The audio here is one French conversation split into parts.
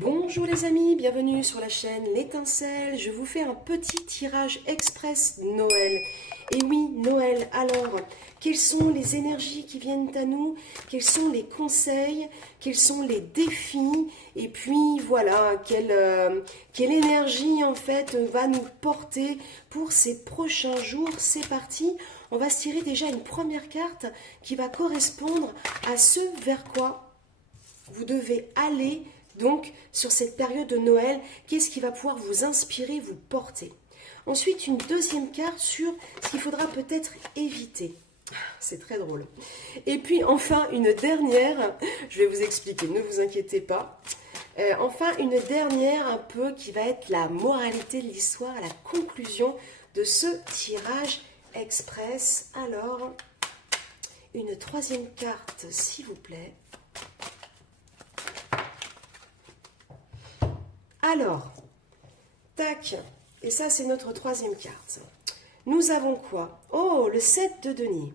Bonjour les amis, bienvenue sur la chaîne L'Étincelle. Je vous fais un petit tirage express Noël. Et oui, Noël, alors, quelles sont les énergies qui viennent à nous? Quels sont les conseils? Quels sont les défis? Et puis voilà, quelle énergie en fait va nous porter pour ces prochains jours? C'est parti, on va se tirer déjà une première carte qui va correspondre à ce vers quoi vous devez aller donc sur cette période de Noël. Qu'est-ce qui va pouvoir vous inspirer, vous porter? Ensuite, une deuxième carte sur ce qu'il faudra peut-être éviter. C'est très drôle. Et puis enfin, une dernière, je vais vous expliquer, ne vous inquiétez pas. Enfin, une dernière un peu qui va être la moralité de l'histoire, la conclusion de ce tirage express. Alors, une troisième carte, s'il vous plaît. Alors, tac, et ça c'est notre troisième carte. Nous avons quoi? Oh, le 7 de denier.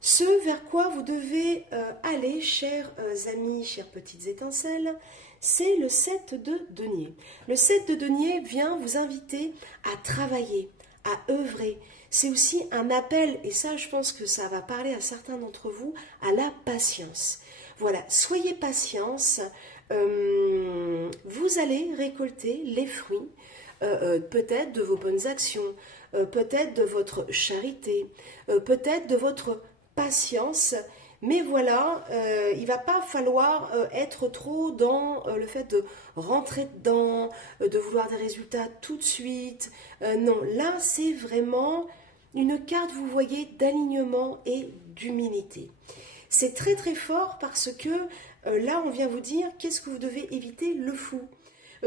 Ce vers quoi vous devez aller, chers amis, chères petites étincelles, c'est le 7 de denier. Le 7 de denier vient vous inviter à travailler, à œuvrer. C'est aussi un appel, et ça je pense que ça va parler à certains d'entre vous, à la patience. Voilà, soyez patience, vous allez récolter les fruits peut-être de vos bonnes actions, peut-être de votre charité, peut-être de votre patience, mais voilà, il ne va pas falloir être trop dans le fait de rentrer dedans, de vouloir des résultats tout de suite. Non, là c'est vraiment une carte, vous voyez, d'alignement et d'humilité. C'est très très fort parce que là on vient vous dire qu'est-ce que vous devez éviter, le fou.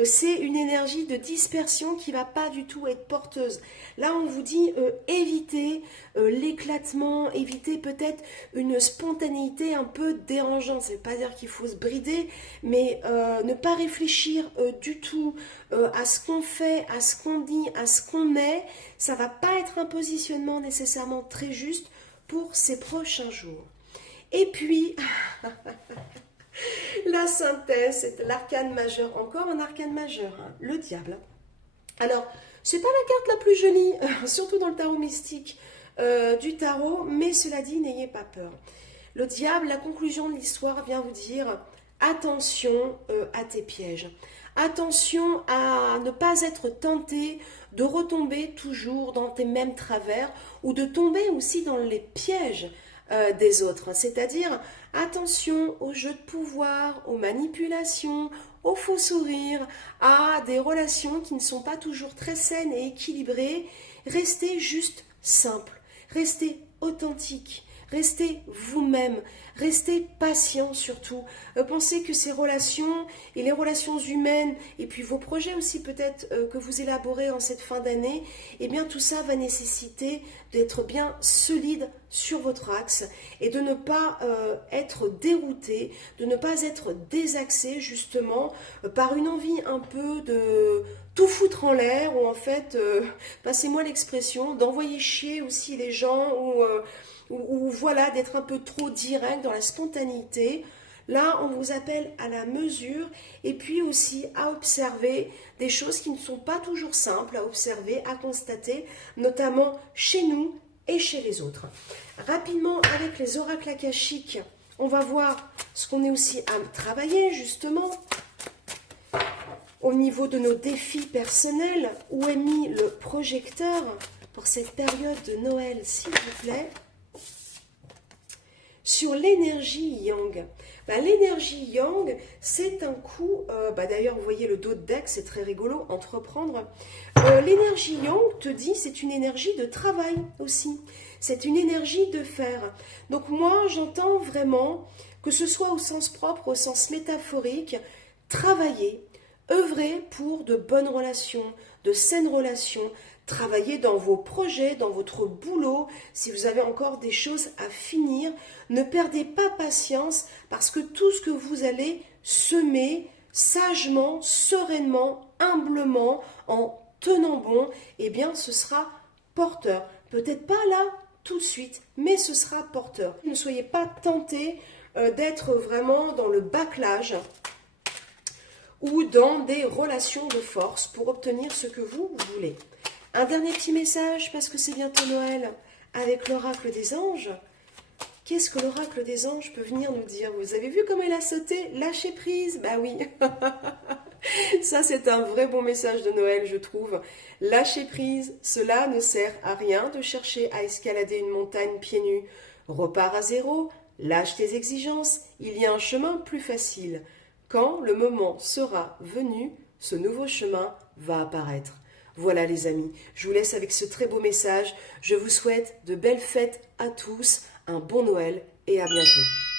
C'est une énergie de dispersion qui ne va pas du tout être porteuse. Là, on vous dit évitez l'éclatement, évitez peut-être une spontanéité un peu dérangeante. Ça ne veut pas dire qu'il faut se brider, mais ne pas réfléchir du tout à ce qu'on fait, à ce qu'on dit, à ce qu'on est. Ça ne va pas être un positionnement nécessairement très juste pour ces prochains jours. Et puis... La synthèse, c'est l'arcane majeur, encore un arcane majeur, hein, le diable. Alors, c'est pas la carte la plus jolie, surtout dans le tarot mystique du tarot, mais cela dit, n'ayez pas peur. Le diable, la conclusion de l'histoire vient vous dire attention à tes pièges. Attention à ne pas être tenté de retomber toujours dans tes mêmes travers ou de tomber aussi dans les pièges des autres. C'est-à-dire, attention aux jeux de pouvoir, aux manipulations, aux faux sourires, à des relations qui ne sont pas toujours très saines et équilibrées. Restez juste simple, restez authentique. Restez vous-même, restez patient surtout. Pensez que ces relations et les relations humaines et puis vos projets aussi peut-être que vous élaborez en cette fin d'année, eh bien tout ça va nécessiter d'être bien solide sur votre axe et de ne pas être dérouté, de ne pas être désaxé justement par une envie un peu de tout foutre en l'air ou en fait, passez-moi l'expression, d'envoyer chier aussi les gens ou voilà, d'être un peu trop direct dans la spontanéité. Là, on vous appelle à la mesure et puis aussi à observer des choses qui ne sont pas toujours simples à observer, à constater, notamment chez nous et chez les autres. Rapidement, avec les oracles akashiques, on va voir ce qu'on est aussi à travailler justement au niveau de nos défis personnels. Où est mis le projecteur pour cette période de Noël, s'il vous plaît? Sur l'énergie yang. L'énergie yang, c'est un coup, d'ailleurs vous voyez le dos de deck, c'est très rigolo, entreprendre. L'énergie yang te dit, c'est une énergie de travail aussi, c'est une énergie de faire. Donc moi j'entends vraiment, que ce soit au sens propre, au sens métaphorique, travailler, œuvrer pour de bonnes relations, de saines relations, travaillez dans vos projets, dans votre boulot, si vous avez encore des choses à finir. Ne perdez pas patience parce que tout ce que vous allez semer sagement, sereinement, humblement, en tenant bon, eh bien ce sera porteur. Peut-être pas là tout de suite, mais ce sera porteur. Ne soyez pas tentés d'être vraiment dans le bâclage ou dans des relations de force pour obtenir ce que vous voulez. Un dernier petit message, parce que c'est bientôt Noël, avec l'oracle des anges. Qu'est-ce que l'oracle des anges peut venir nous dire? Vous avez vu comment elle a sauté? Lâcher prise? Bah oui. Ça, c'est un vrai bon message de Noël, je trouve. Lâcher prise, cela ne sert à rien de chercher à escalader une montagne pieds nus. Repars à zéro, lâche tes exigences, il y a un chemin plus facile. Quand le moment sera venu, ce nouveau chemin va apparaître. Voilà les amis, je vous laisse avec ce très beau message. Je vous souhaite de belles fêtes à tous, un bon Noël et à bientôt.